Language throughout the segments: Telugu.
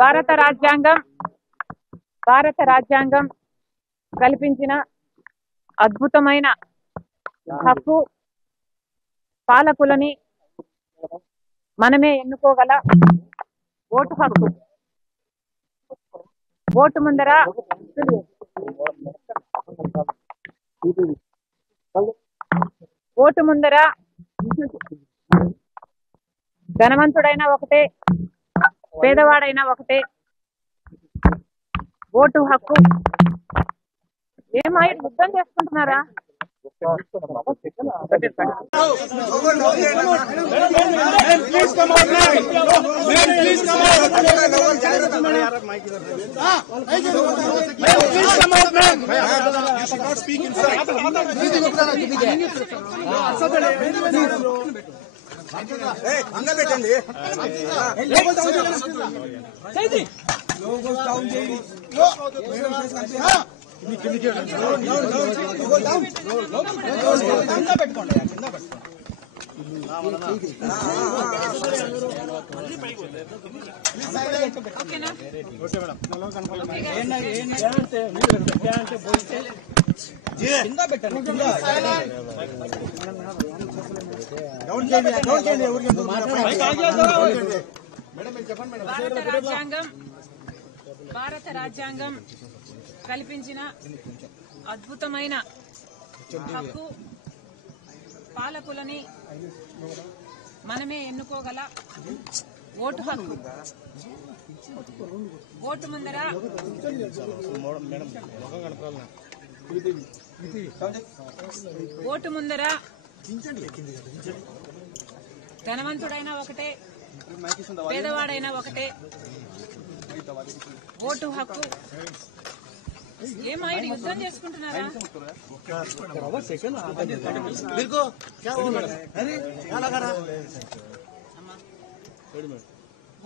భారత రాజ్యాంగం కల్పించిన అద్భుతమైన హక్కు పాలకులని మనమే ఎన్నుకోగల ఓటు హక్కు. ఓటు ముందర ధనవంతుడైనా ఒకటే, పేదవాడైనా ఒకటే. ఓటు హక్కు ఏమై యుద్ధం చేసుకుంటున్నారా? భారత రాజ్యాంగం కల్పించిన అద్భుతమైన హక్కు పాలకులని మనమే ఎన్నుకోగల ఓటు హక్కు. ఓటు ముందర ధనవంతుడైనా ఒకటే, పేదవాడైనా ఒకటే. ఓటు హక్కు ఏమై యుద్ధం చేసుకుంటున్నారా?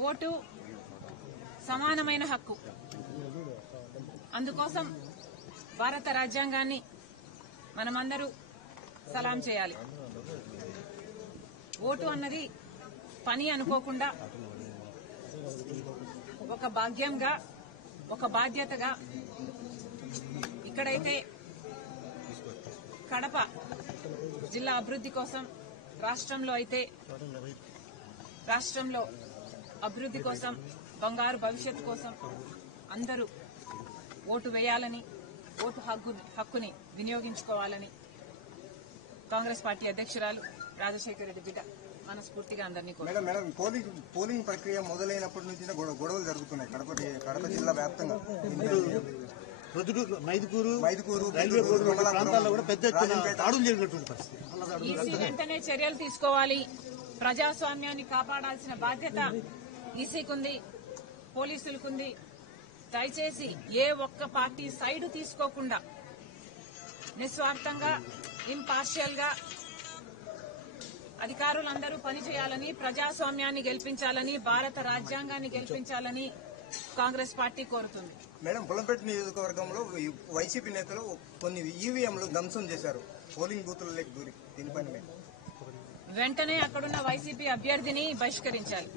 ఓటు సమానమైన హక్కు. అందుకోసం భారత రాజ్యాంగాన్ని మనమందరూ సలాం చేయాలి. ఓటు అన్నది పని అనుకోకుండా ఒక భాగ్యంగా, ఒక బాధ్యతగా, ఇక్కడైతే కడప జిల్లా అభివృద్ధి కోసం, రాష్ట్రంలో అభివృద్ధి కోసం, బంగారు భవిష్యత్తు కోసం అందరూ ఓటు వేయాలని, ఓటు హక్కుని వినియోగించుకోవాలని కాంగ్రెస్ పార్టీ అధ్యక్షురాలు రాజశేఖర రెడ్డి బిడ్డ మనస్ఫూర్తిగా అందరినీ కోరుతున్నాం. పోలింగ్ ప్రక్రియ మొదలైనప్పటి నుంచి గొడవలు జరుగుతున్నాయి కడప జిల్లా వ్యాప్తంగా. వెంటనే చర్యలు తీసుకోవాలి. ప్రజాస్వామ్యాన్ని కాపాడాల్సిన బాధ్యత ఈసీకుంది, పోలీసులకుంది. దయచేసి ఏ ఒక్క పార్టీ సైడ్ తీసుకోకుండా నిస్వార్థంగా, ఇంపార్షియల్ గా అధికారులందరూ పనిచేయాలని, ప్రజాస్వామ్యాన్ని గెలిపించాలని, భారత రాజ్యాంగాన్ని గెలిపించాలని కాంగ్రెస్ పార్టీ కోరుతుంది. మేడం, పొలంపేట నియోజకవర్గంలో వైసీపీ నేతలు కొన్ని ఈవీఎంలు ధ్వంసం చేశారు, పోలింగ్ బూతులలోకి దూరి. దీనిపైన వెంటనే అక్కడున్న వైసీపీ అభ్యర్థిని బహిష్కరించాలి.